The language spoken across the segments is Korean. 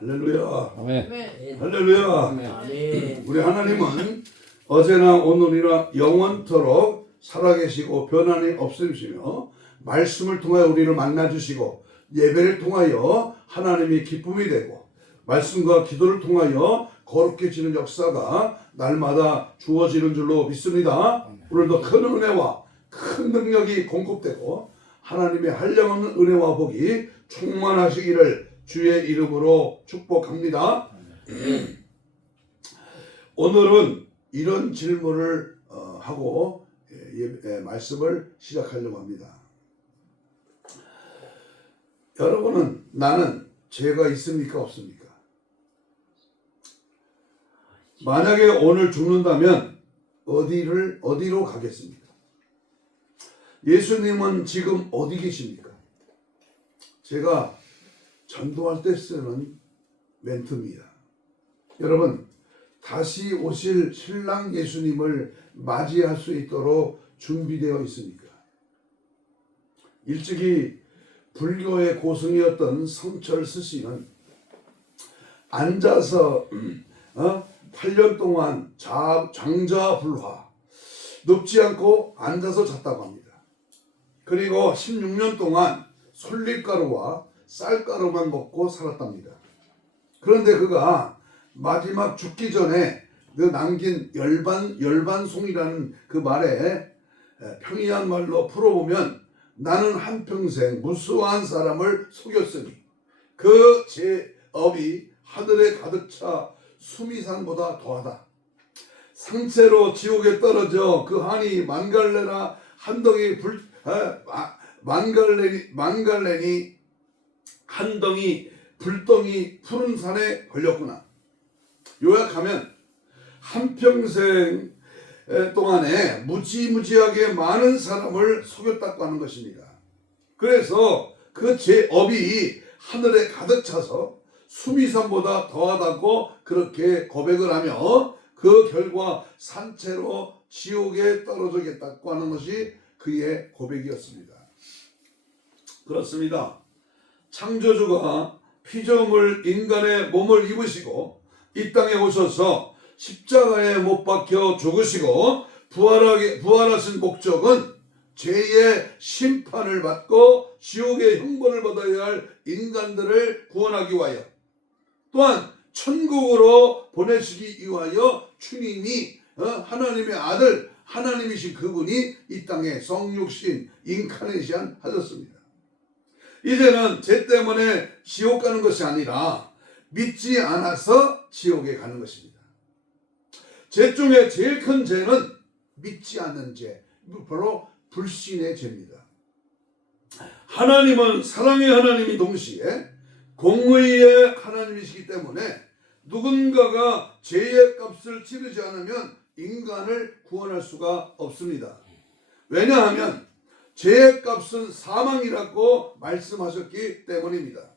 할렐루야. 아멘. 할렐루야. 아멘. 우리 하나님은 어제나 오늘이나 영원토록 살아계시고 변함이 없으시며 말씀을 통하여 우리를 만나주시고 예배를 통하여 하나님이 기쁨이 되고 말씀과 기도를 통하여 거룩해지는 역사가 날마다 주어지는 줄로 믿습니다. 오늘도 큰 은혜와 큰 능력이 공급되고 하나님의 한량없는 은혜와 복이 충만하시기를 주의 이름으로 축복합니다. 오늘은 이런 질문을 하고 말씀을 시작하려고 합니다. 여러분은 나는 죄가 있습니까 없습니까? 만약에 오늘 죽는다면 어디로 가겠습니까? 예수님은 지금 어디 계십니까? 제가 전도할 때 쓰는 멘트입니다. 여러분, 다시 오실 신랑 예수님을 맞이할 수 있도록 준비되어 있습니까? 일찍이 불교의 고승이었던 성철 스씨는 앉아서 8년 동안 장자불화 눕지 않고 앉아서 잤다고 합니다. 그리고 16년 동안 솔잎가루와 쌀가루만 먹고 살았답니다. 그런데 그가 마지막 죽기 전에 그 남긴 열반송이라는 그 말에 평이한 말로 풀어보면 나는 한평생 무수한 사람을 속였으니 그 죄업이 하늘에 가득 차 수미산보다 더하다. 상체로 지옥에 떨어져 그 한이 만갈래나 한덩이 만갈래니 한덩이 불덩이 푸른 산에 걸렸구나. 요약하면 한평생 동안에 무지무지하게 많은 사람을 속였다고 하는 것입니다. 그래서 그 죄업이 하늘에 가득 차서 수미산보다 더하다고 그렇게 고백을 하며 그 결과 산채로 지옥에 떨어지겠다고 하는 것이 그의 고백이었습니다. 그렇습니다. 창조주가 피조물 인간의 몸을 입으시고 이 땅에 오셔서 십자가에 못 박혀 죽으시고 부활하신 목적은 죄의 심판을 받고 지옥의 형벌을 받아야 할 인간들을 구원하기 위하여 또한 천국으로 보내시기 위하여 주님이 하나님의 아들 하나님이신 그분이 이 땅에 성육신 인카네이션 하셨습니다. 이제는 죄 때문에 지옥 가는 것이 아니라 믿지 않아서 지옥에 가는 것입니다. 죄 중에 제일 큰 죄는 믿지 않는 죄, 바로 불신의 죄입니다. 하나님은 사랑의 하나님이 동시에 공의의 하나님이시기 때문에 누군가가 죄의 값을 치르지 않으면 인간을 구원할 수가 없습니다. 왜냐하면 죄의 값은 사망이라고 말씀하셨기 때문입니다.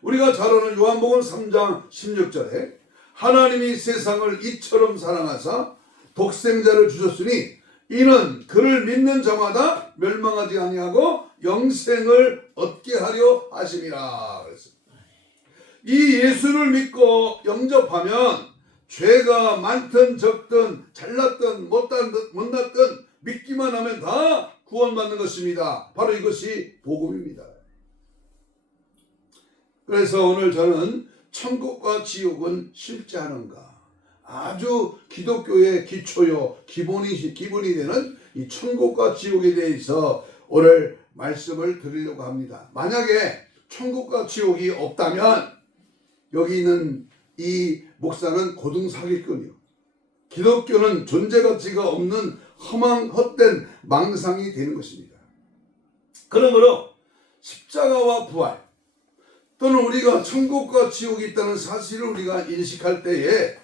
우리가 잘 아는 요한복음 3장 16절에 하나님이 세상을 이처럼 사랑하사 독생자를 주셨으니 이는 그를 믿는 자마다 멸망하지 아니하고 영생을 얻게 하려 하심이라 그랬습니다. 이 예수를 믿고 영접하면 죄가 많든 적든 잘났든 못났든 믿기만 하면 다 구원받는 것입니다. 바로 이것이 복음입니다. 그래서 오늘 저는 천국과 지옥은 실제하는가, 아주 기독교의 기초요 기본이 되는 이 천국과 지옥에 대해서 오늘 말씀을 드리려고 합니다. 만약에 천국과 지옥이 없다면 여기 있는 이 목사는 고등사기꾼이요, 기독교는 존재 가치가 없는 헛된 망상이 되는 것입니다. 그러므로 십자가와 부활 또는 우리가 천국과 지옥이 있다는 사실을 우리가 인식할 때에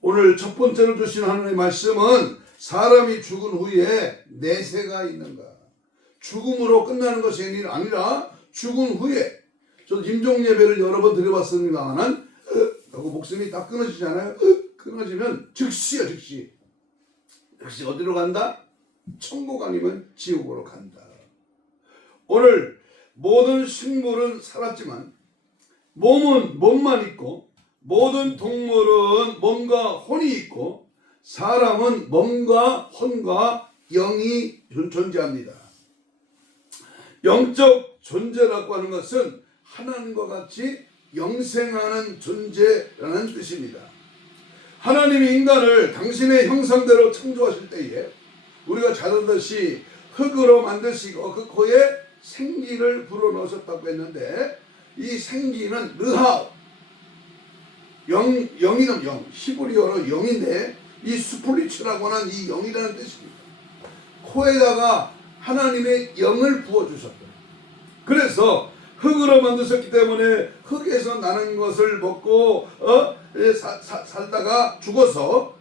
오늘 첫 번째로 주신 하나님의 말씀은 사람이 죽은 후에 내세가 있는가, 죽음으로 끝나는 것이 아니라 죽은 후에, 저도 임종 예배를 여러 번 드려봤습니다만 하고 목숨이 딱 끊어지잖아요. 끊어지면 즉시야 즉시 어디로 간다? 천국 아니면 지옥으로 간다. 오늘 모든 식물은 살았지만 몸은 몸만 있고 모든 동물은 몸과 혼이 있고 사람은 몸과 혼과 영이 존재합니다. 영적 존재라고 하는 것은 하나님과 같이 영생하는 존재라는 뜻입니다. 하나님이 인간을 당신의 형상대로 창조하실 때에 우리가 잘 알듯이 흙으로 만드시고 그 코에 생기를 불어넣으셨다고 했는데 이 생기는 르하 영이는 영, 히브리어로 영인데 이 스프리츠라고 하는 이 영이라는 뜻입니다. 코에다가 하나님의 영을 부어주셨다. 그래서 흙으로 만드셨기 때문에 흙에서 나는 것을 먹고 살다가 죽어서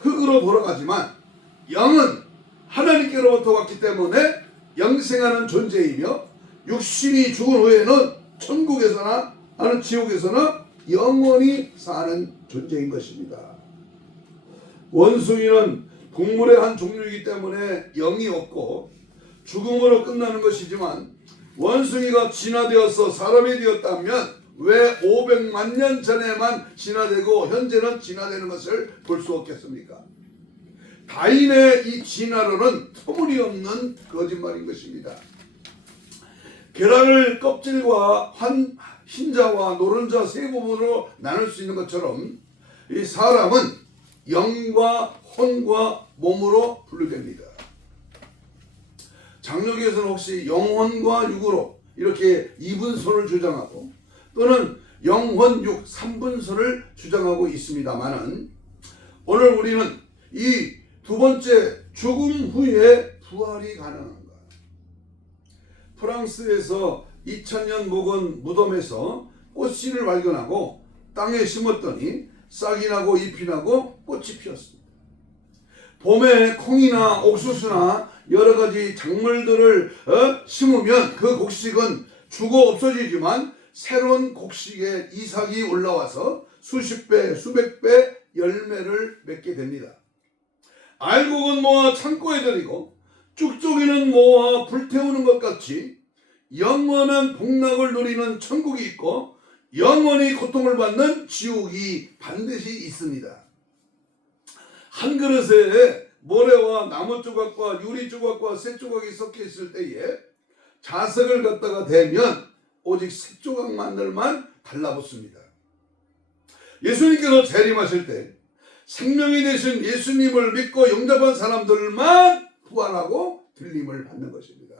흙으로 돌아가지만 영은 하나님께로부터 왔기 때문에 영생하는 존재이며 육신이 죽은 후에는 천국에서나 아니면 지옥에서나 영원히 사는 존재인 것입니다. 원숭이는 동물의 한 종류이기 때문에 영이 없고 죽음으로 끝나는 것이지만 원숭이가 진화되어서 사람이 되었다면 왜 500만 년 전에만 진화되고 현재는 진화되는 것을 볼 수 없겠습니까? 다인의 이 진화론은 터무니없는 거짓말인 것입니다. 계란을 껍질과 흰자와 노른자 세 부분으로 나눌 수 있는 것처럼 이 사람은 영과 혼과 몸으로 분류됩니다. 장로교에서는 혹시 영혼과 육으로 이렇게 이분선을 주장하고 또는 영혼육 3분선을 주장하고 있습니다만은 오늘 우리는 이 두 번째 죽음 후에 부활이 가능한가? 프랑스에서 2000년 묵은 무덤에서 꽃씨를 발견하고 땅에 심었더니 싹이 나고 잎이 나고 꽃이 피었습니다. 봄에 콩이나 옥수수나 여러 가지 작물들을 심으면 그 곡식은 죽어 없어지지만 새로운 곡식에 이삭이 올라와서 수십 배, 수백 배 열매를 맺게 됩니다. 알곡은 모아 창고에 들이고 쭉쭉이는 모아 불태우는 것 같이 영원한 복락을 누리는 천국이 있고 영원히 고통을 받는 지옥이 반드시 있습니다. 한 그릇에 모래와 나무 조각과 유리 조각과 쇠 조각이 섞여 있을 때에 자석을 갖다가 대면 오직 쇠 조각만들만 달라붙습니다. 예수님께서 재림하실 때 생명이 되신 예수님을 믿고 영접한 사람들만 부활하고 들림을 받는 것입니다.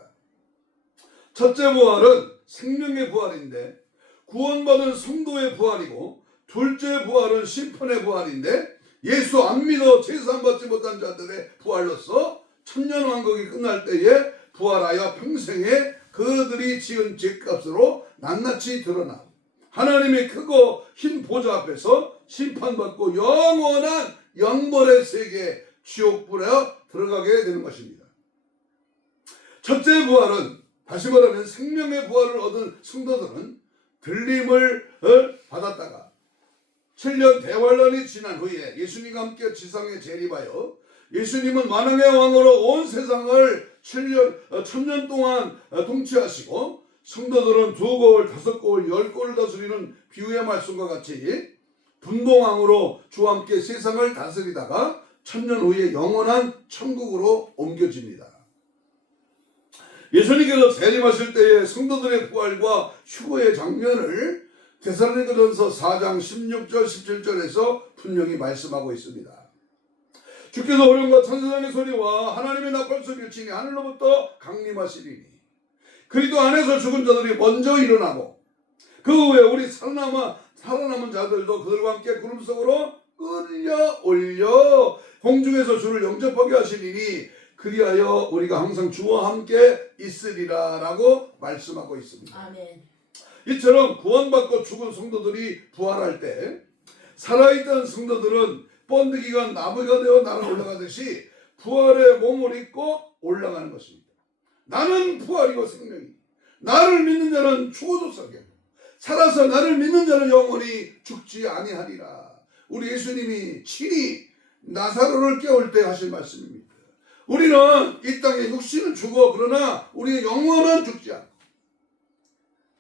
첫째 부활은 생명의 부활인데 구원받은 성도의 부활이고 둘째 부활은 심판의 부활인데 예수 안 믿어 제사받지 못한 자들의 부활로서 천년왕국이 끝날 때에 부활하여 평생에 그들이 지은 죄값으로 낱낱이 드러나 하나님의 크고 흰 보좌 앞에서 심판받고 영원한 영벌의 세계 지옥불에 들어가게 되는 것입니다. 첫째 부활은 다시 말하면 생명의 부활을 얻은 성도들은 들림을 받았다가 7년 대환란이 지난 후에 예수님과 함께 지상에 재림하여 예수님은 만왕의 왕으로 온 세상을 1000년 동안 통치하시고 성도들은 2골, 5골, 10골을 다스리는 비유의 말씀과 같이 분봉왕으로 주와 함께 세상을 다스리다가 1000년 후에 영원한 천국으로 옮겨집니다. 예수님께서 재림하실 때의 성도들의 부활과 휴거의 장면을 데살로니가전서 4장 16절 17절에서 분명히 말씀하고 있습니다. 주께서 오련과 천사장의 소리와 하나님의 나팔 소리를 치니 하늘로부터 강림하시리니 그리스도 안에서 죽은 자들이 먼저 일어나고 그 후에 우리 살아남은 자들도 그들과 함께 구름 속으로 끌려올려 공중에서 주를 영접하게 하시리니 그리하여 우리가 항상 주와 함께 있으리라 라고 말씀하고 있습니다. 아멘. 이처럼 구원받고 죽은 성도들이 부활할 때 살아있던 성도들은 번데기가 나무가 되어 날아 올라가듯이 부활의 몸을 입고 올라가는 것입니다. 나는 부활이고 생명이 나를 믿는 자는 죽어도 살게 살아서 나를 믿는 자는 영원히 죽지 아니하리라. 우리 예수님이 친히 나사로를 깨울 때 하신 말씀입니다. 우리는 이 땅에 육신은 죽어 그러나 우리의 영혼은 죽지 않고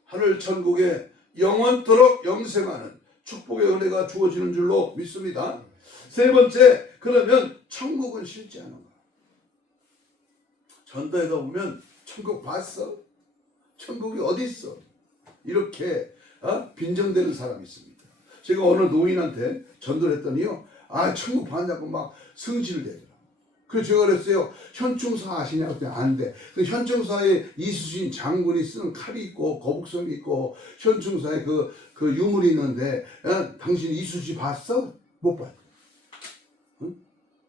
하늘 천국에 영원토록 영생하는 축복의 은혜가 주어지는 줄로 믿습니다. 세 번째, 그러면 천국은 실제 하는가? 전도에다 보면 천국 봤어? 천국이 어디 있어? 이렇게 빈정대는 사람이 있습니다. 제가 어느 노인한테 전도를 했더니요, 천국 봤냐고 막 승질을 내더라고요. 그래서 제가 그랬어요. 현충사 아시냐고 했더니 안 돼. 그 현충사에 이수신 장군이 쓰는 칼이 있고 거북선이 있고 현충사에 그 유물이 있는데 당신 이수신 봤어? 못 봤어. 응?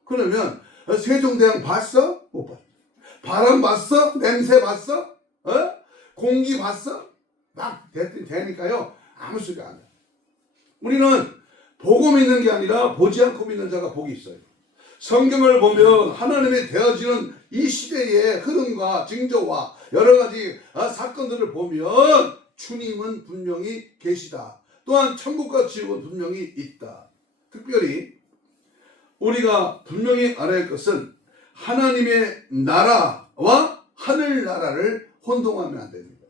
그러면 세종대왕 봤어? 못 봤어. 바람 봤어? 냄새 봤어? 공기 봤어? 막 되니까요, 아무 소리가 안 나. 우리는 보고 믿는 게 아니라 보지 않고 믿는 자가 복이 있어요. 성경을 보면 하나님이 되어지는 이 시대의 흐름과 징조와 여러 가지 사건들을 보면 주님은 분명히 계시다. 또한 천국과 지옥은 분명히 있다. 특별히 우리가 분명히 알아야 할 것은 하나님의 나라와 하늘나라를 혼동하면 안 됩니다.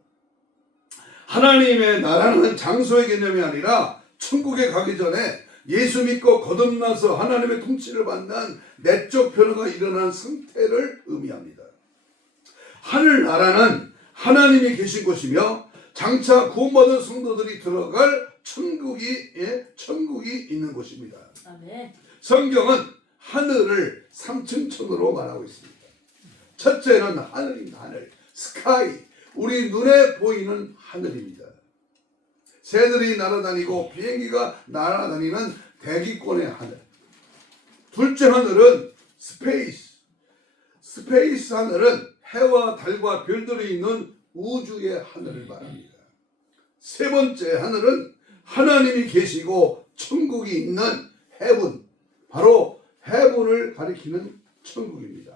하나님의 나라는 장소의 개념이 아니라 천국에 가기 전에 예수 믿고 거듭나서 하나님의 통치를 받는 내적 변화가 일어나는 상태를 의미합니다. 하늘나라는 하나님이 계신 곳이며 장차 구원받은 성도들이 들어갈 천국이 있는 곳입니다. 아멘. 성경은 하늘을 3층천으로 말하고 있습니다. 첫째는 하늘입니다. 하늘, 스카이, 우리 눈에 보이는 하늘입니다. 새들이 날아다니고 비행기가 날아다니는 대기권의 하늘. 둘째 하늘은 스페이스 하늘은 해와 달과 별들이 있는 우주의 하늘을 말합니다. 세 번째 하늘은 하나님이 계시고 천국이 있는 헤븐, 바로 헤븐을 가리키는 천국입니다.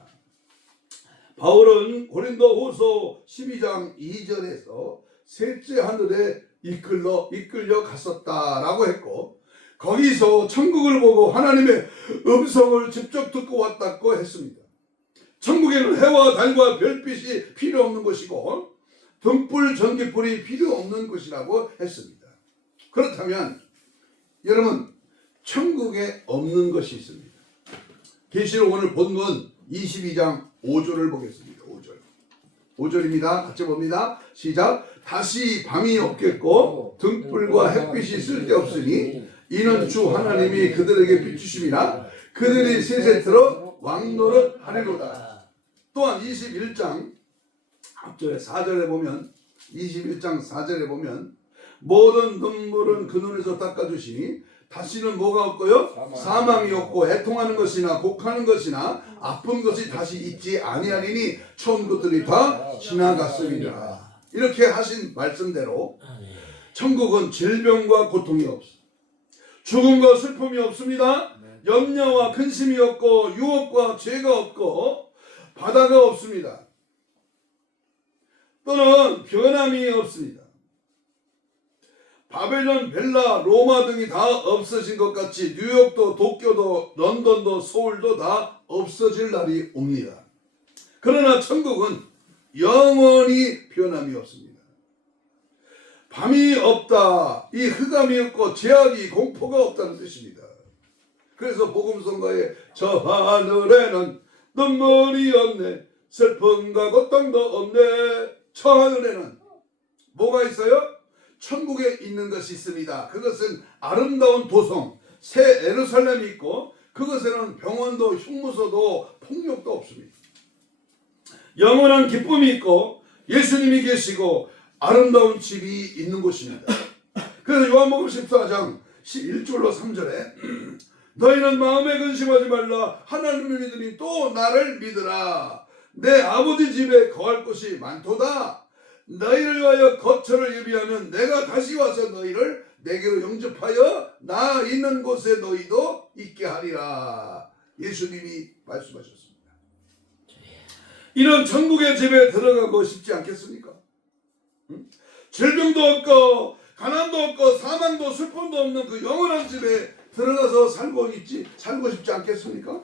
바울은 고린도후서 12장 2절에서 셋째 하늘에 이끌려 갔었다라고 했고, 거기서 천국을 보고 하나님의 음성을 직접 듣고 왔다고 했습니다. 천국에는 해와 달과 별빛이 필요 없는 것이고 등불 전기불이 필요 없는 것이라고 했습니다. 그렇다면 여러분, 천국에 없는 것이 있습니다. 계시록 오늘 본문 22장 5절을 보겠습니다. 5절입니다. 같이 봅니다. 시작. 다시 밤이 없겠고 등불과 햇빛이 쓸데없으니 이는 주 하나님이 그들에게 비추심이라 그들이 세세틀어 왕노릇 하리로다. 또한 21장 앞절에 4절에 보면 21장 4절에 보면 모든 눈물은 그 눈에서 닦아주시니 다시는 뭐가 없고요? 사망이 없고 애통하는 것이나 곡하는 것이나 아픈 것이 다시 있지 아니하리니 처음 것들이 다 지나갔습니다. 이렇게 하신 말씀대로 천국은 질병과 고통이 없어, 죽음과 슬픔이 없습니다. 염려와 근심이 없고 유혹과 죄가 없고 바다가 없습니다. 또는 변함이 없습니다. 바벨론, 벨라, 로마 등이 다 없어진 것 같이 뉴욕도 도쿄도 런던도 서울도 다 없어질 날이 옵니다. 그러나 천국은 영원히 변함이 없습니다. 밤이 없다, 이 흑암이 없고 제약이 공포가 없다는 뜻입니다. 그래서 복음성가에 저 하늘에는 눈물이 없네, 슬픔과 고통도 없네. 저 하늘에는 뭐가 있어요? 천국에 있는 것이 있습니다. 그것은 아름다운 도성 새 예루살렘이 있고 그것에는 병원도 흉무소도 폭력도 없습니다. 영원한 기쁨이 있고 예수님이 계시고 아름다운 집이 있는 곳입니다. 그래서 요한복음 14장 1절로 3절에 너희는 마음에 근심하지 말라, 하나님을 믿으니 또 나를 믿으라. 내 아버지 집에 거할 곳이 많도다. 너희를 위하여 거처를 예비하면 내가 다시 와서 너희를 내게로 영접하여 나 있는 곳에 너희도 있게 하리라. 예수님이 말씀하셨습니다. 이런 천국의 집에 들어가고 싶지 않겠습니까? 질병도 없고 가난도 없고 사망도 슬픔도 없는 그 영원한 집에 들어가서 살고 싶지 않겠습니까?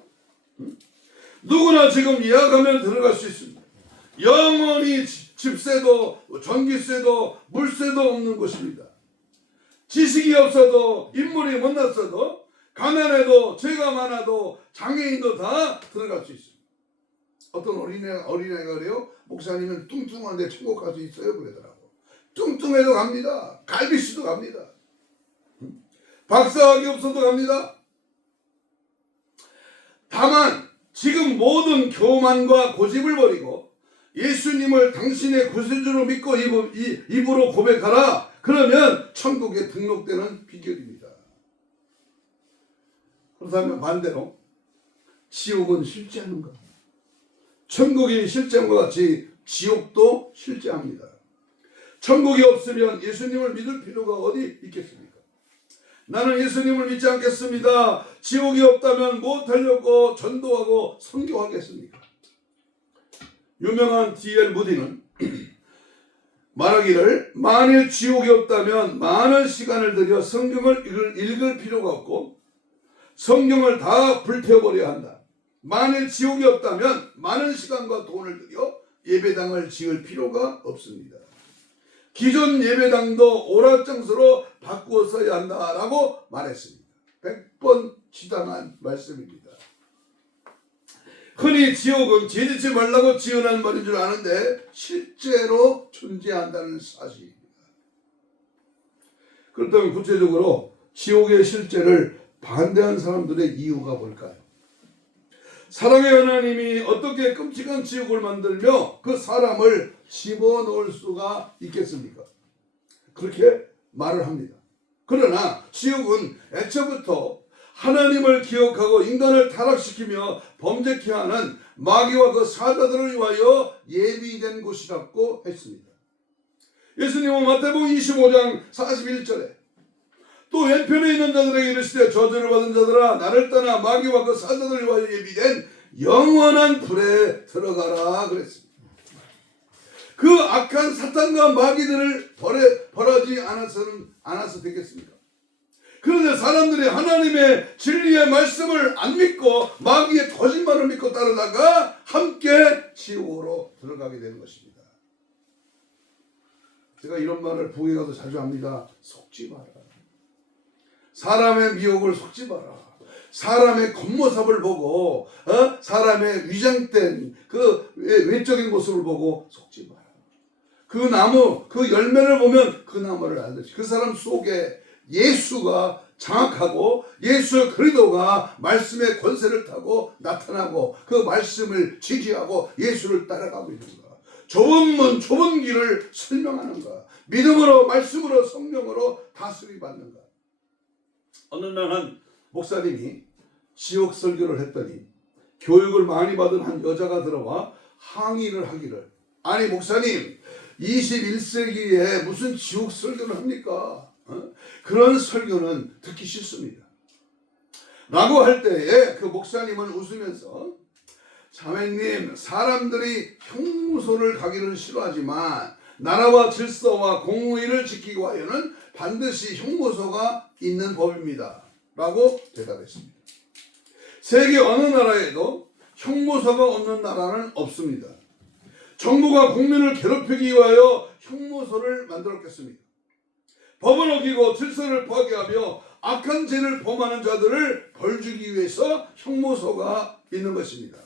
누구나 지금 예약하면 들어갈 수 있습니다. 영원히 집세도 전기세도 물세도 없는 곳입니다. 지식이 없어도 인물이 못났어도 가난해도 죄가 많아도 장애인도 다 들어갈 수 있어요. 어떤 어린애가 그래요. 목사님은 뚱뚱한데 천국 갈 수 있어요 그러더라고. 뚱뚱해도 갑니다. 갈비씨도 갑니다. 박사학위 없어도 갑니다. 다만 지금 모든 교만과 고집을 버리고 예수님을 당신의 구세주로 믿고 입으로 고백하라. 그러면 천국에 등록되는 비결입니다. 그렇다면 반대로 지옥은 실제하는가? 천국이 실제한 것 같이 지옥도 실제합니다. 천국이 없으면 예수님을 믿을 필요가 어디 있겠습니까? 나는 예수님을 믿지 않겠습니다. 지옥이 없다면 못하려고 전도하고 선교하겠습니까? 유명한 D.L. 무디는 말하기를 만일 지옥이 없다면 많은 시간을 들여 성경을 읽을 필요가 없고 성경을 다 불태워버려야 한다. 만일 지옥이 없다면 많은 시간과 돈을 들여 예배당을 지을 필요가 없습니다. 기존 예배당도 오락장소로 바꾸어 써야 한다라고 말했습니다. 100번 지당한 말씀입니다. 흔히 지옥은 죄짓지 말라고 지어낸 말인 줄 아는데 실제로 존재한다는 사실입니다. 그렇다면 구체적으로 지옥의 실제를 반대한 사람들의 이유가 뭘까요? 사랑의 하나님이 어떻게 끔찍한 지옥을 만들며 그 사람을 집어넣을 수가 있겠습니까? 그렇게 말을 합니다. 그러나 지옥은 애초부터 하나님을 기억하고 인간을 타락시키며 범죄케 하는 마귀와 그 사자들을 위하여 예비된 곳이라고 했습니다. 예수님은 마태복음 25장 41절에 또 왼편에 있는 자들에게 이르시되 저주를 받은 자들아 나를 떠나 마귀와 그 사자들을 위하여 예비된 영원한 불에 들어가라 그랬습니다. 그 악한 사탄과 마귀들을 벌하지 않아서 되겠습니까? 그런데 사람들이 하나님의 진리의 말씀을 안 믿고 마귀의 거짓말을 믿고 따르다가 함께 지옥으로 들어가게 되는 것입니다. 제가 이런 말을 부에 가서 자주 합니다. 속지 마라. 사람의 미혹을 속지 마라. 사람의 겉모습을 보고 사람의 위장된 그 외적인 모습을 보고 속지 마라. 그 나무 그 열매를 보면 그 나무를 알듯이 그 사람 속에 예수가 장악하고 예수 그리스도가 말씀의 권세를 타고 나타나고 그 말씀을 지지하고 예수를 따라가고 있는가. 좁은 문 좁은 길을 설명하는가. 믿음으로 말씀으로 성령으로 다스림 받는가. 어느 날 한 목사님이 지옥 설교를 했더니 교육을 많이 받은 한 여자가 들어와 항의를 하기를 아니 목사님 21세기에 무슨 지옥 설교를 합니까? 그런 설교는 듣기 싫습니다. 라고 할 때에 그 목사님은 웃으면서 자매님 사람들이 형무소를 가기를 싫어하지만 나라와 질서와 공의를 지키기 위하여는 반드시 형무소가 있는 법입니다. 라고 대답했습니다. 세계 어느 나라에도 형무소가 없는 나라는 없습니다. 정부가 국민을 괴롭히기 위하여 형무소를 만들었겠습니까? 법을 어기고 질서를 파괴하며 악한 죄를 범하는 자들을 벌주기 위해서 형무소가 있는 것입니다.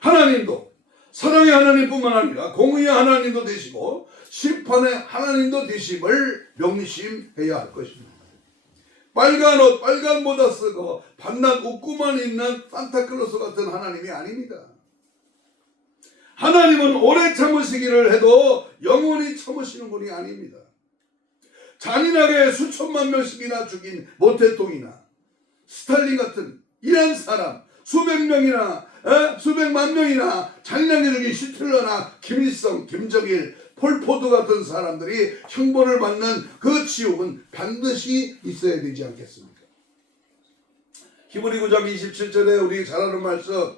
하나님도 사랑의 하나님뿐만 아니라 공의의 하나님도 되시고 심판의 하나님도 되심을 명심해야 할 것입니다. 빨간 옷 빨간 모자 쓰고 반낮 웃고만 있는 산타클로스 같은 하나님이 아닙니다. 하나님은 오래 참으시기를 해도 영원히 참으시는 분이 아닙니다. 잔인하게 수천만 명씩이나 죽인 모태통이나 스탈린 같은 이런 사람 수백 명이나 수백만 명이나 잔인하게 죽인 히틀러나 김일성, 김정일, 폴포트 같은 사람들이 형벌을 받는 그 지옥은 반드시 있어야 되지 않겠습니까? 히브리 9장 27절에 우리 잘 아는 말씀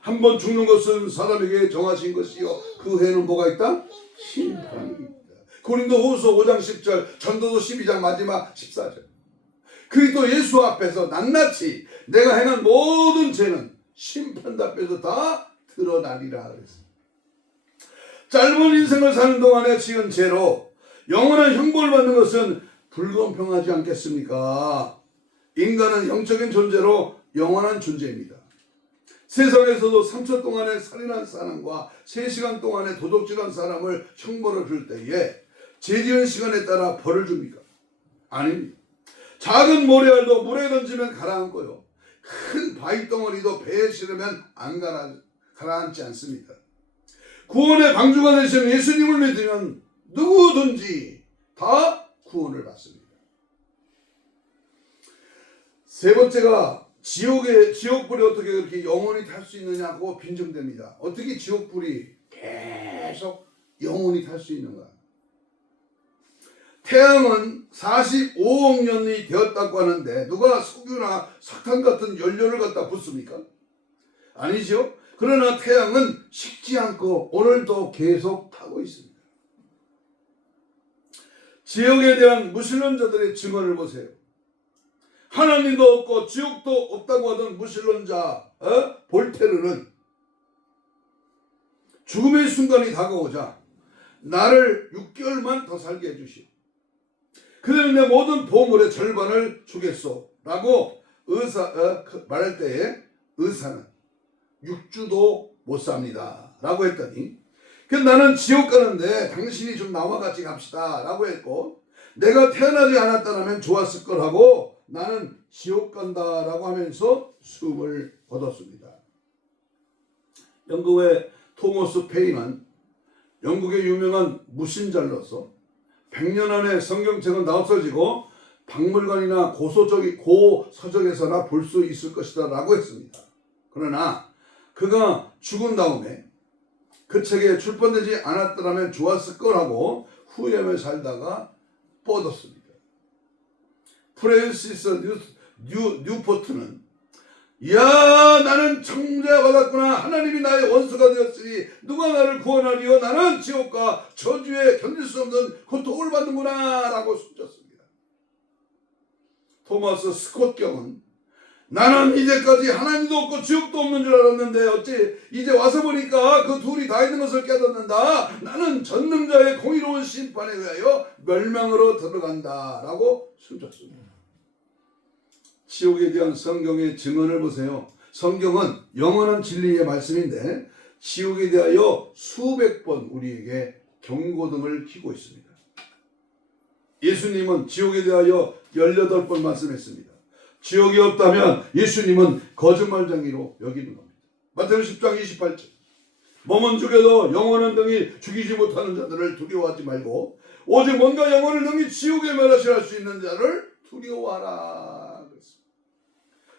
한 번 죽는 것은 사람에게 정하신 것이요 그 후에는 뭐가 있다? 심판입니다. 고린도후서 5장 10절 전도서 12장 마지막 14절 그리스도 예수 앞에서 낱낱이 내가 행한 모든 죄는 심판 앞에서 다 드러나리라 그랬습니다. 짧은 인생을 사는 동안에 지은 죄로 영원한 형벌을 받는 것은 불공평하지 않겠습니까? 인간은 영적인 존재로 영원한 존재입니다. 세상에서도 3초 동안에 살인한 사람과 3시간 동안에 도둑질한 사람을 형벌을 줄 때에 죄지은 시간에 따라 벌을 줍니까? 아닙니다. 작은 모래알도 물에 던지면 가라앉고요. 큰 바위 덩어리도 배에 실으면 안 가라앉지 않습니다. 구원의 방주가 되신 예수님을 믿으면 누구든지 다 구원을 받습니다. 세 번째가 지옥불이 어떻게 그렇게 영원히 탈 수 있느냐고 빈정됩니다. 어떻게 지옥불이 계속 영원히 탈 수 있는가? 태양은 45억 년이 되었다고 하는데 누가 석유나 석탄 같은 연료를 갖다 붓습니까? 아니죠. 그러나 태양은 식지 않고 오늘도 계속 타고 있습니다. 지옥에 대한 무신론자들의 증언을 보세요. 하나님도 없고 지옥도 없다고 하던 무신론자 볼테르는 죽음의 순간이 다가오자 나를 6개월만 더 살게 해주시오. 그러면 내 모든 보물의 절반을 주겠소 라고 말할 때에 의사는 6주도 못 삽니다 라고 했더니 나는 지옥 가는데 당신이 좀 나와 같이 갑시다 라고 했고, 내가 태어나지 않았다면 좋았을 거라고 나는 지옥 간다 라고 하면서 숨을 거뒀습니다. 영국의 토머스 페인은 영국의 유명한 무신자로서 100년 안에 성경책은 다 없어지고 박물관이나 고서적에서나 볼 수 있을 것이다 라고 했습니다. 그러나 그가 죽은 다음에 그 책에 출판되지 않았더라면 좋았을 거라고 후회하며 살다가 뻗었습니다. 프랜시스 뉴포트는 나는 청자받았구나. 하나님이 나의 원수가 되었으니 누가 나를 구원하리요. 나는 지옥과 저주에 견딜 수 없는 고통을 받는구나 라고 숨졌습니다. 토마스 스콧경은 나는 이제까지 하나님도 없고 지옥도 없는 줄 알았는데 어찌 이제 와서 보니까 그 둘이 다 있는 것을 깨닫는다. 나는 전능자의 공의로운 심판에 의하여 멸망으로 들어간다 라고 숨졌습니다. 지옥에 대한 성경의 증언을 보세요. 성경은 영원한 진리의 말씀인데 지옥에 대하여 수백 번 우리에게 경고등을 켜고 있습니다. 예수님은 지옥에 대하여 18번 말씀했습니다. 지옥이 없다면 예수님은 거짓말쟁이로 여기는 겁니다. 마태복음 10장 28절. 몸은 죽여도 영혼은 등이 죽이지 못하는 자들을 두려워하지 말고 오직 뭔가 영혼을 등이 지옥에 멸하시할 수 있는 자를 두려워하라.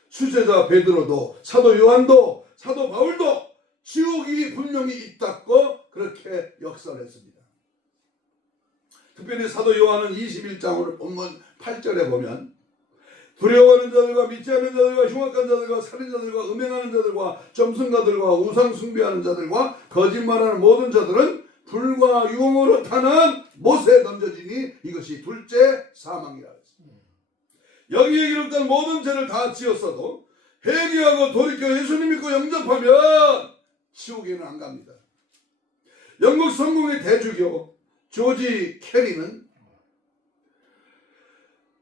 수제자 베드로도 사도 요한도 사도 바울도 지옥이 분명히 있다고 그렇게 역설했습니다. 특별히 사도 요한은 21장 본문 8절에 보면 두려워하는 자들과 믿지 않는 자들과 흉악한 자들과 살인자들과 음행하는 자들과 점승가들과 우상 숭배하는 자들과 거짓말하는 모든 자들은 불과 유황으로 타는 못에 던져지니 이것이 둘째 사망이라 했습니다. 여기에 기록된 모든 죄를 다 지었어도 회개하고 돌이켜 예수님 믿고 영접하면 지옥에는 안 갑니다. 영국 성공의 대주교 조지 캐리는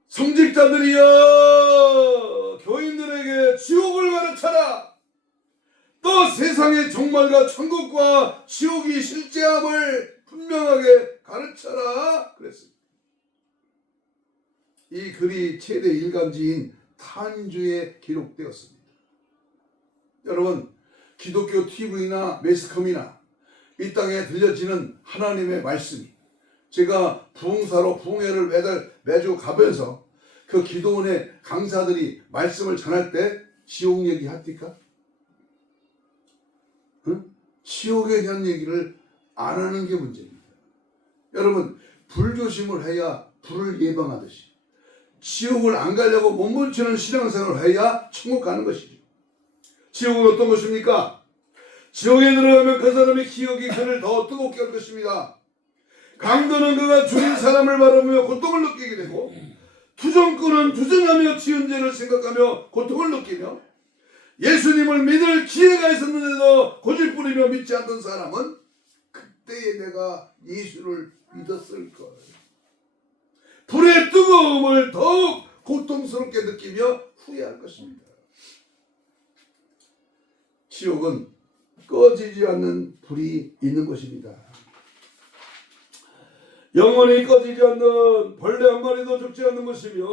성직자들이여 교인들에게 지옥을 가르쳐라. 또 세상의 종말과 천국과 지옥이 실제함을 분명하게 가르쳐라 그랬습니다. 이 글이 최대 일간지인 타임즈에 기록되었습니다. 여러분, 기독교 TV나 매스컴이나 이 땅에 들려지는 하나님의 말씀이, 제가 부흥사로 부흥회를 매주 가면서 그 기도원의 강사들이 말씀을 전할 때 지옥 얘기 합니까? 응? 지옥에 대한 얘기를 안 하는 게 문제입니다. 여러분, 불조심을 해야 불을 예방하듯이 지옥을 안 가려고 몸부림치는 신앙생활을 해야 천국 가는 것이죠. 지옥은 어떤 것입니까? 지옥에 들어가면 그 사람의 기억이 그를 더 뜨겁게 할 것입니다. 강도는 그가 죽인 사람을 바라보며 고통을 느끼게 되고, 투정꾼은 투정하며 지은 죄를 생각하며 고통을 느끼며, 예수님을 믿을 기회가 있었는데도 고집부리며 믿지 않던 사람은 그때에 내가 예수를 믿었을 거예요. 불의 뜨거움을 더욱 고통스럽게 느끼며 후회할 것입니다. 지옥은 꺼지지 않는 불이 있는 것입니다. 영원히 꺼지지 않는 벌레 한 마리도 죽지 않는 것이며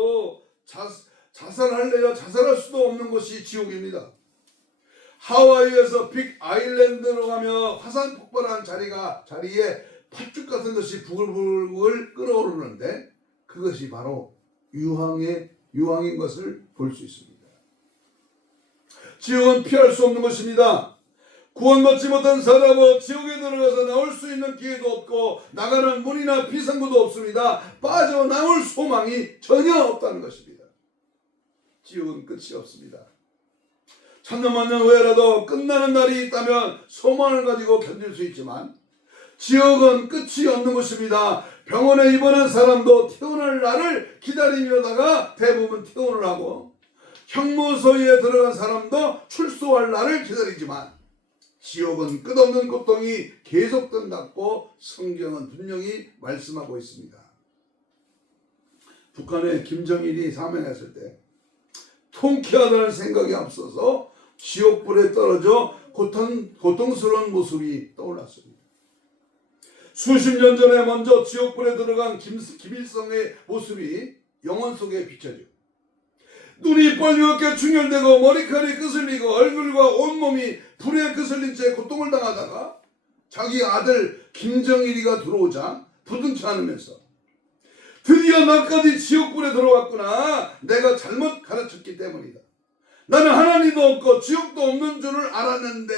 자살할래야 자살할 수도 없는 것이 지옥입니다. 하와이에서 빅 아일랜드로 가며 화산 폭발한 자리에 팥죽 같은 것이 부글부글 끓어오르는데 그것이 바로 유황인 것을 볼 수 있습니다. 지옥은 피할 수 없는 것입니다. 구원받지 못한 사람은 지옥에 들어가서 나올 수 있는 기회도 없고 나가는 문이나 비상구도 없습니다. 빠져나올 소망이 전혀 없다는 것입니다. 지옥은 끝이 없습니다. 천년만년 후에라도 끝나는 날이 있다면 소망을 가지고 견딜 수 있지만 지옥은 끝이 없는 것입니다. 병원에 입원한 사람도 퇴원할 날을 기다리려다가 대부분 퇴원을 하고 형무소에 들어간 사람도 출소할 날을 기다리지만 지옥은 끝없는 고통이 계속된다고 성경은 분명히 말씀하고 있습니다. 북한의 김정일이 사명했을 때 통쾌하다는 생각이 앞서서 지옥불에 떨어져 고통스러운 모습이 떠올랐습니다. 수십 년 전에 먼저 지옥불에 들어간 김일성의 모습이 영혼 속에 비춰져 눈이 빨갛게 충혈되고 머리칼이 거슬리고 얼굴과 온몸이 불에 거슬린 채 고통을 당하다가 자기 아들 김정일이가 들어오자 부둥켜 안으면서 드디어 나까지 지옥불에 들어왔구나. 내가 잘못 가르쳤기 때문이다. 나는 하나님도 없고 지옥도 없는 줄을 알았는데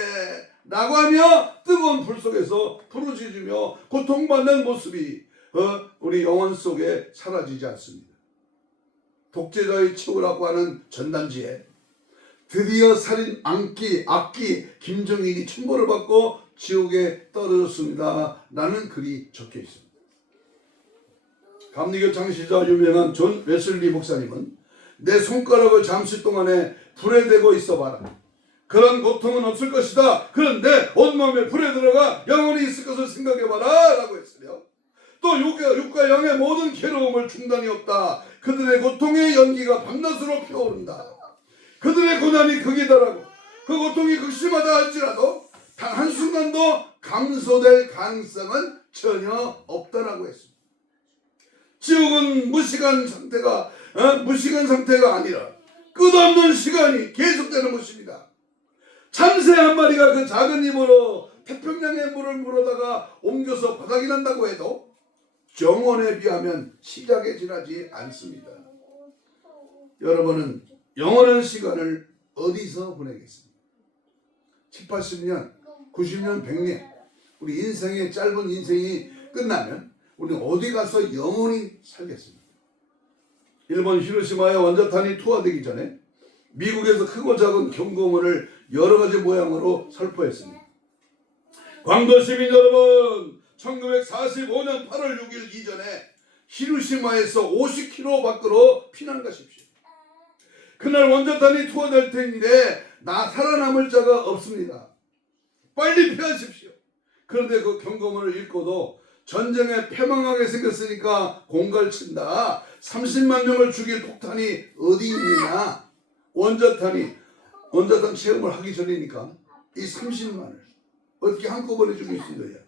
라고 하며 뜨거운 불 속에서 부르짖으며 고통받는 모습이 우리 영혼 속에 사라지지 않습니다. 독재자의 치우라고 하는 전단지에 드디어 살인 악기 김정일이 천벌을 받고 지옥에 떨어졌습니다 라는 글이 적혀 있습니다. 감리교 창시자 유명한 존 웨슬리 목사님은 내 손가락을 잠시 동안에 불에 대고 있어봐라. 그런 고통은 없을 것이다. 그런데 온몸에 불에 들어가 영원히 있을 것을 생각해봐라 라고 했으며 또 육과 영의 모든 괴로움을 중단이 없다. 그들의 고통의 연기가 밤낮으로 피어오른다. 그들의 고난이 극이다라고 그 고통이 극심하다 할지라도 단 한순간도 감소될 가능성은 전혀 없다라고 했습니다. 지옥은 무시간 상태가 아니라 끝없는 시간이 계속되는 것입니다. 참새 한 마리가 그 작은 입으로 태평양의 물을 물어다가 옮겨서 바닥이 난다고 해도 영혼에 비하면 시작에 지나지 않습니다. 여러분은 영원한 시간을 어디서 보내겠습니까? 7, 80년, 90년, 100년 우리 인생의 짧은 인생이 끝나면 우리는 어디 가서 영원히 살겠습니까? 일본 히로시마의 원자탄이 투하되기 전에 미국에서 크고 작은 경고문을 여러 가지 모양으로 설포했습니다. 광도 시민 여러분, 1945년 8월 6일 이전에 히로시마에서 50km 밖으로 피난 가십시오. 그날 원자탄이 투하될 텐데 살아남을 자가 없습니다. 빨리 피하십시오. 그런데 그 경고문을 읽고도 전쟁에 패망하게 생겼으니까 공갈친다. 30만 명을 죽일 폭탄이 어디 있느냐. 원자탄 체험을 하기 전이니까 이 30만을 어떻게 한꺼번에 죽일 수 있느냐.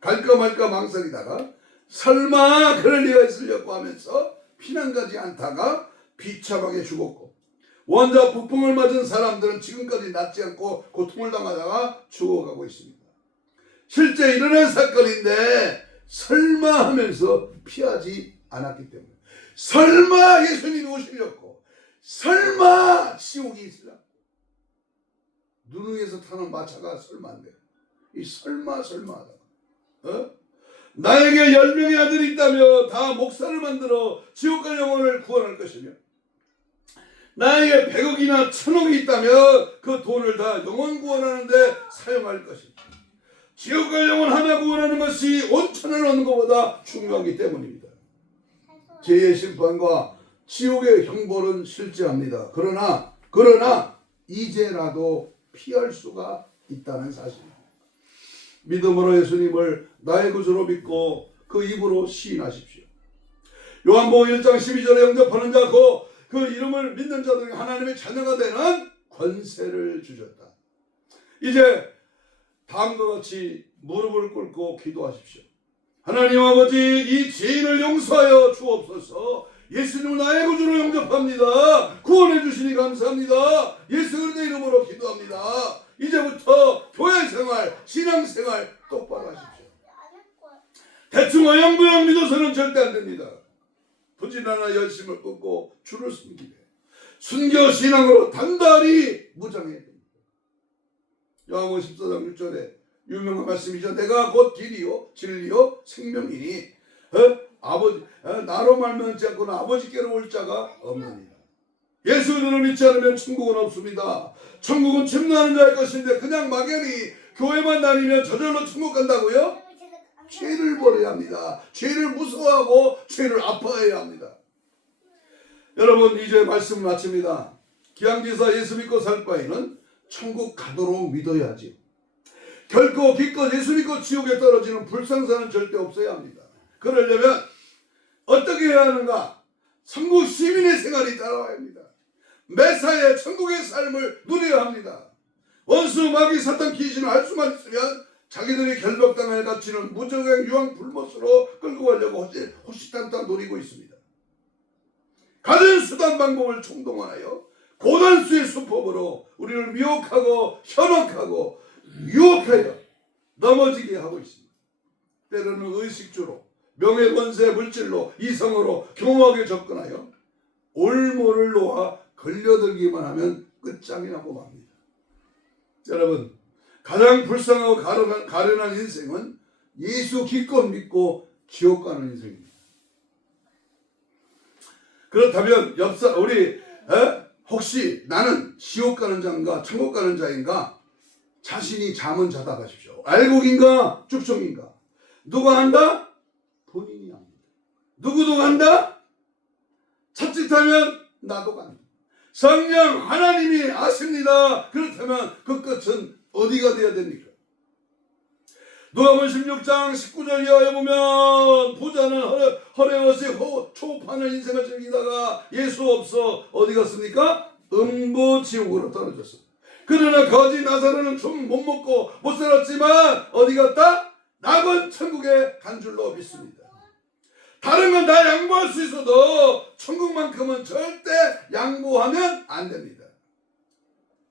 갈까 말까 망설이다가 설마 그럴 리가 있으려고 하면서 피난 가지 않다가 비참하게 죽었고 원자 폭풍을 맞은 사람들은 지금까지 낫지 않고 고통을 당하다가 죽어가고 있습니다. 실제 일어난 사건인데 설마 하면서 피하지 않았기 때문에 설마 예수님이 오시려고 설마 지옥이 있으라 눈 위에서 타는 마차가 설마 안 돼요. 이 설마하다. 나에게 10명의 아들이 있다며 다 목사를 만들어 지옥 갈 영혼을 구원할 것이며 나에게 100억이나 1000억이 있다며 그 돈을 다 영혼 구원하는데 사용할 것입니다. 지옥 갈 영혼 하나 구원하는 것이 온천을 얻는 것보다 중요하기 때문입니다. 죄의 심판과 지옥의 형벌은 실제합니다. 그러나 이제라도 피할 수가 있다는 사실입니다. 믿음으로 예수님을 나의 구주로 믿고 그 입으로 시인하십시오. 요한복음 1장 12절에 영접하는 자 그 이름을 믿는 자들에게 하나님의 자녀가 되는 권세를 주셨다. 이제 다음과 같이 무릎을 꿇고 기도하십시오. 하나님 아버지, 이 죄인을 용서하여 주옵소서. 예수님을 나의 구주로 영접합니다. 구원해 주시니 감사합니다. 예수 그리스도의 이름으로 기도합니다. 이제부터 교회 생활, 신앙 생활 똑바로 하십시오. 대충 어영부영 믿어서는 절대 안 됩니다. 부지런한 열심을 끊고 주를 숨기되 순교 신앙으로 단단히 무장해야 됩니다. 요한복음 14장 6절에 유명한 말씀이죠. 내가 곧 길이요 진리요 생명이니 나로 말미암지 않고는 아버지께로 올 자가 없느니라. 예수를 믿지 않으면 천국은 없습니다. 천국은 침노하는 자의 것인데 그냥 막연히 교회만 다니면 저절로 천국 간다고요? 죄를 버려야 합니다. 죄를 무서워하고 죄를 아파해야 합니다. 여러분, 이제 말씀 마칩니다. 기왕지사 예수 믿고 살 바에는 천국 가도록 믿어야지. 결코 기껏 예수 믿고 지옥에 떨어지는 불상사는 절대 없어야 합니다. 그러려면 어떻게 해야 하는가? 천국 시민의 생활이 따라와야 합니다. 매사에 천국의 삶을 누려야 합니다. 원수, 마귀, 사탄, 귀신을 할 수만 있으면 자기들이 결박당할 가치는 무정행 유황 불못으로 끌고 가려고 호시탄탄 노리고 있습니다. 가진 수단 방법을 총동원하여 고단수의 수법으로 우리를 미혹하고 현혹하고 유혹하여 넘어지게 하고 있습니다. 때로는 의식주로, 명예, 권세, 물질로, 이성으로 교묘하게 접근하여 올모를 놓아 걸려들기만 하면 끝장이 나고 맙니다. 여러분, 가장 불쌍하고 가련한 인생은 예수 기껏 믿고 지옥 가는 인생입니다. 그렇다면 우리 혹시 나는 지옥 가는 자인가 천국 가는 자인가 자신이 잠은 자다 가십시오. 알곡인가 죽종인가? 누가 한다? 본인이 합니다. 누구도 간다? 자칫하면 나도 간다. 성령 하나님이 아십니다. 그렇다면 그 끝은 어디가 되어야 됩니까? 누가복음 16장 19절 이하에 보면 부자는 허례없이 초판을 인생을 즐기다가 예수 없어 어디 갔습니까? 음부지옥으로 떨어졌습니다. 그러나 거지 나사로는 좀 못 먹고 못 살았지만 어디 갔다? 낙원 천국에 간 줄로 믿습니다. 다른 건 다 양보할 수 있어도 천국만큼은 절대 양보하면 안 됩니다.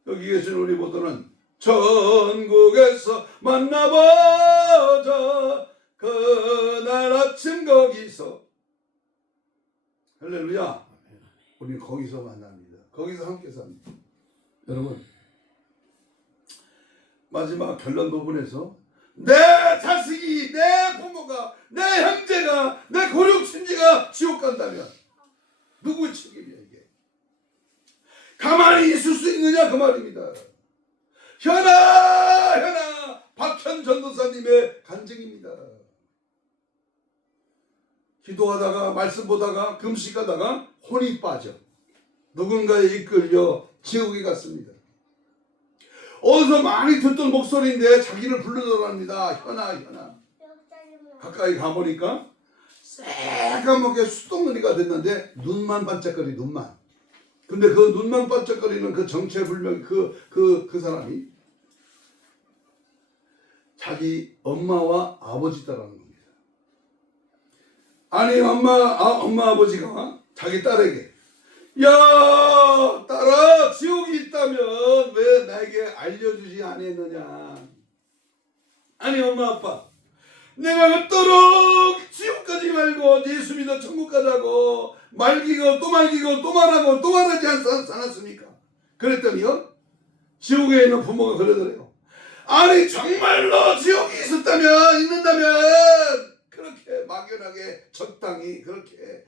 여기 계신 우리 모두는 천국에서 만나보자 그날 아침 거기서 할렐루야. 우리 거기서 만납니다. 거기서 함께 삽니다. 여러분, 마지막 결론 부분에서 내 자식이, 내 부모가, 내 형제가, 내 고륙친지가 지옥 간다면 누구의 책임이야 이게? 가만히 있을 수 있느냐 그 말입니다. 현아 박현 전도사님의 간증입니다. 기도하다가 말씀 보다가 금식하다가 혼이 빠져 누군가에 이끌려 지옥에 갔습니다. 어디서 많이 듣던 목소리인데 자기를 부르더랍니다. 현아. 가까이 가보니까 새까맣게 수동느리가 됐는데 눈만 반짝거리, 눈만. 근데 그 눈만 반짝거리는 그 정체불명 그 사람이 자기 엄마와 아버지다라는 겁니다. 아니 엄마 아버지가 자기 딸에게 야 딸아, 지옥이 있다면 왜 나에게 알려주지 않았느냐. 아니 엄마 아빠, 내가 그토록 지옥까지 말고 예수 믿어 천국 가자고 말기고 또 말기고 또 말하고 또 말하지 않았습니까? 그랬더니요, 지옥에 있는 부모가 그러더래요. 아니 정말로 지옥이 있는다면 그렇게 막연하게 적당히 그렇게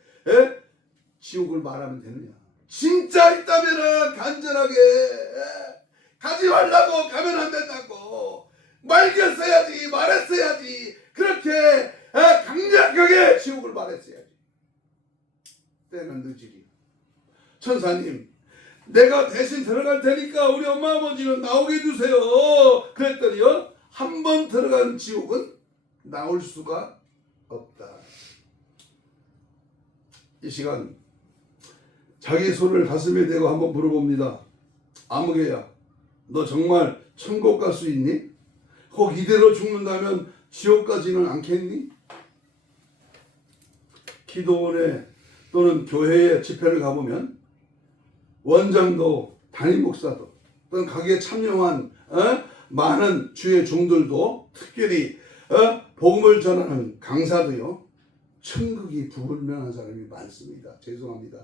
지옥을 말하면 되느냐. 진짜 있다면 간절하게 가지 말라고, 가면 안 된다고 말렸어야지, 말했어야지, 그렇게 강력하게 지옥을 말했어야지. 때는 늦으리. 천사님, 내가 대신 들어갈 테니까 우리 엄마 아버지는 나오게 해주세요. 그랬더니요, 한 번 들어간 지옥은 나올 수가 없다. 이 시간 자기 손을 가슴에 대고 한번 물어봅니다. 아무개야, 너 정말 천국 갈 수 있니? 혹 이대로 죽는다면 지옥 가지는 않겠니? 기도원에 또는 교회에 집회를 가보면 원장도 담임 목사도 또는 거기에 참여한 많은 주의 종들도 특별히 복음을 전하는 강사도요, 천국이 불분명한 사람이 많습니다. 죄송합니다.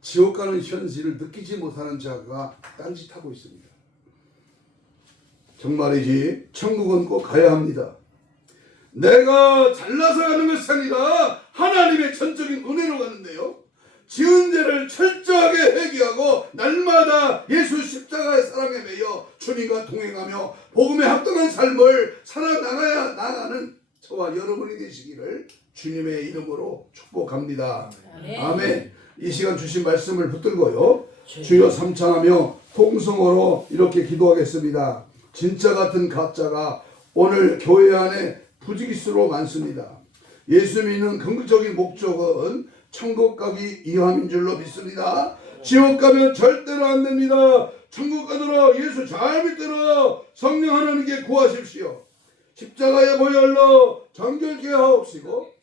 지옥 가는 현실을 느끼지 못하는 자가 딴짓하고 있습니다. 정말이지 천국은 꼭 가야 합니다. 내가 잘나서 가는 것이 아니라 하나님의 전적인 은혜로 가는데요, 지은 죄를 철저하게 회개하고 날마다 예수 십자가의 사랑에 매여 주님과 동행하며 복음에 합당한 삶을 살아나가는 저와 여러분이 되시기를 주님의 이름으로 축복합니다. 아멘. 이 시간 주신 말씀을 붙들고요, 주여 삼창하며 통성으로 이렇게 기도하겠습니다. 진짜 같은 가짜가 오늘 교회 안에 부지기수로 많습니다. 예수 믿는 긍정적인 목적은 천국 가기 위함인 줄로 믿습니다. 지옥 가면 절대로 안 됩니다. 천국 가도록 예수 잘 믿도록 성령 하나님께 구하십시오. 십자가의 보혈로 정결케 하옵시고,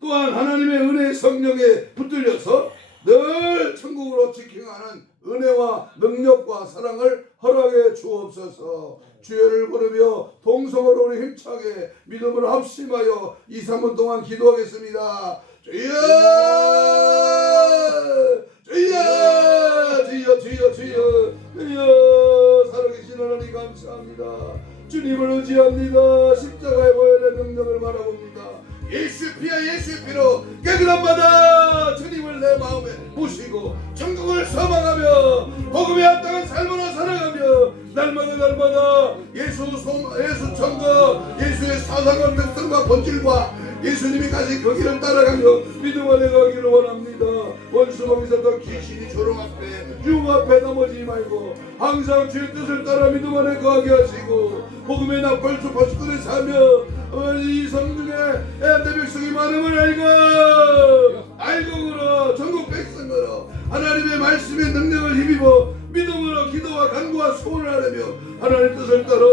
또한 하나님의 은혜의 성령에 붙들려서 늘 천국으로 직행하는 은혜와 능력과 사랑을 허락해 주옵소서. 주여를 부르며 동성으로 우리 힘차게 믿음으로 합심하여 2, 3분 동안 기도하겠습니다. 주여 주여 주여 주여 주여 주여. 살아계신 하나님 감사합니다. 주님을 의지합니다. 십자가의 보혈의 능력을 바라봅니다. 예수 피와 예수 피로 깨끗한 바다 주님을 내 마음에 모시고 천국을 소망하며 복음에 합당한 삶으로 살아가며 날마다 예수 천국, 예수의 사상과 특성과 본질과 예수님이 가신 그 길을 따라가며 믿음 안에 가기를 원합니다. 원수 거기서도 귀신이 조롱 앞에 융 앞에 넘어지지 말고 항상 주의 뜻을 따라 믿음 안에 거하게 하시고 복음의 나팔수 버스들을 사며 이 성중에 내 백성이 많음을 알고 그러 전국 백성으로 하나님의 말씀의 능력을 힘입어 믿음으로 기도와 간구와 소원을 하려며 하나님의 뜻을 따라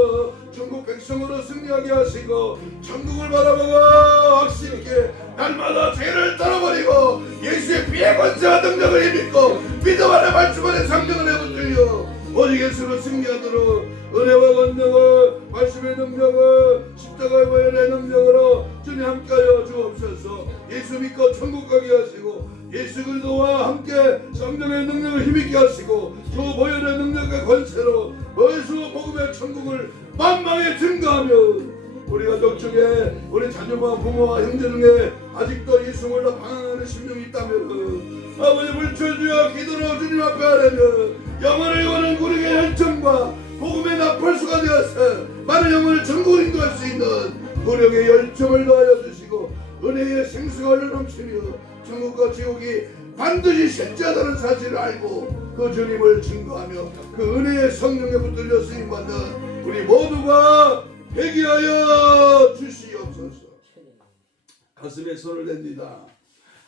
전국 백성으로 승리하게 하시고 천국을 바라보고 확신 있게 날마다 죄를 떨어버리고 예수의 피의 권세와 능력을 힘입고 믿음 안에 말씀 안에 성령 안에 붙들려 오직 예수로 승리하도록 은혜와 권능을 말씀의 능력을 십자가의 보혈의 능력으로 주님 함께하여 주옵소서. 예수 믿고 천국 가게 하시고 예수 그리스도와 함께 성령의 능력을 힘있게 하시고 주 보혈의 능력과 권세로 예수 복음의 천국을 만방에 증거하며 우리 가족 중에 우리 자녀와 부모와 형제 중에 아직도 예수 몰라 방황하는 심령이 있다면 아버지 물질주여 기도로 주님 앞에 하려면 영혼을 원하는 우리의 열정과 복음의 나팔수가 되어서 많은 영혼을 전국으로 인도할 수 있는 노력의 열정을 더하여 주시고 은혜의 생수가 흘러 넘치며 천국과 지옥이 반드시 실제하다는 사실을 알고 그 주님을 증거하며 그 은혜의 성령에 붙들려 쓰임받는 우리 모두가 회개하여 주시옵소서. 가슴에 손을 댑니다.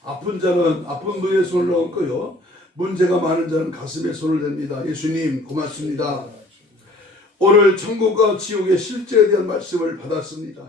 아픈 자는 아픈 부위에 손을 얹고요, 문제가 많은 자는 가슴에 손을 댑니다. 예수님 고맙습니다. 오늘 천국과 지옥의 실제에 대한 말씀을 받았습니다.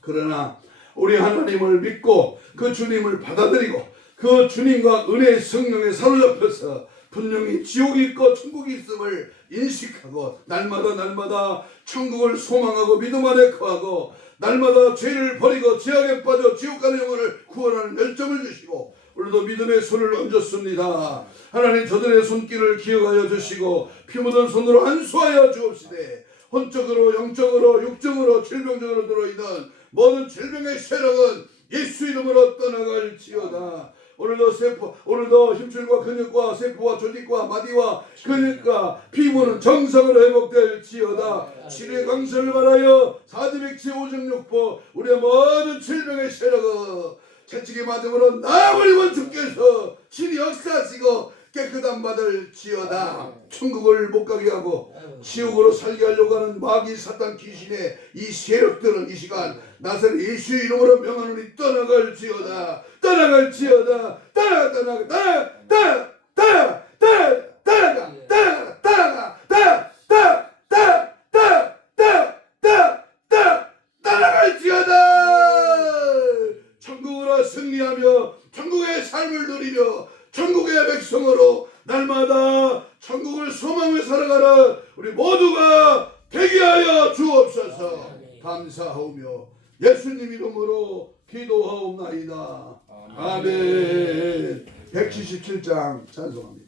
그러나 우리 하나님을 믿고 그 주님을 받아들이고 그 주님과 은혜의 성령에 사로잡혀서 분명히 지옥이 있고 천국이 있음을 인식하고 날마다 천국을 소망하고 믿음 안에 거하고 날마다 죄를 버리고 죄악에 빠져 지옥 가는 영혼을 구원하는 열정을 주시고 오늘도 믿음의 손을 얹었습니다. 하나님 저들의 손길을 기억하여 주시고 피 묻은 손으로 안수하여 주옵시되 혼적으로 영적으로 육적으로 질병적으로 들어있는 모든 질병의 세력은 예수 이름으로 떠나갈지어다. 오늘도 힘줄과 근육과 세포와 조직과 마디와 근육과 피부는 정상으로 회복될지어다. 치료의 강설을 바라여 사지백치 오정육포 우리의 모든 질병의 세력은 채찍에 맞음으로 나버리면 주께서 신이 역사하시고 깨끗 받을지어다. 천국을 못 가게 하고 지옥으로 살게 하려고 하는 마귀 사탄 귀신의 이 세력들은 이 시간 나사렛 예수 이름으로 명하노니 떠나갈지어다. 떠나갈지어다. 떠나갈지어다. 천국으로 승리하며 천국의 삶을 누리며 천국의 백성으로 날마다 천국을 소망을 살아가는 우리 모두가 되게 하여 주옵소서. 감사하오며 예수님 이름으로 기도하옵나이다. 아멘. 177장 찬송합니다.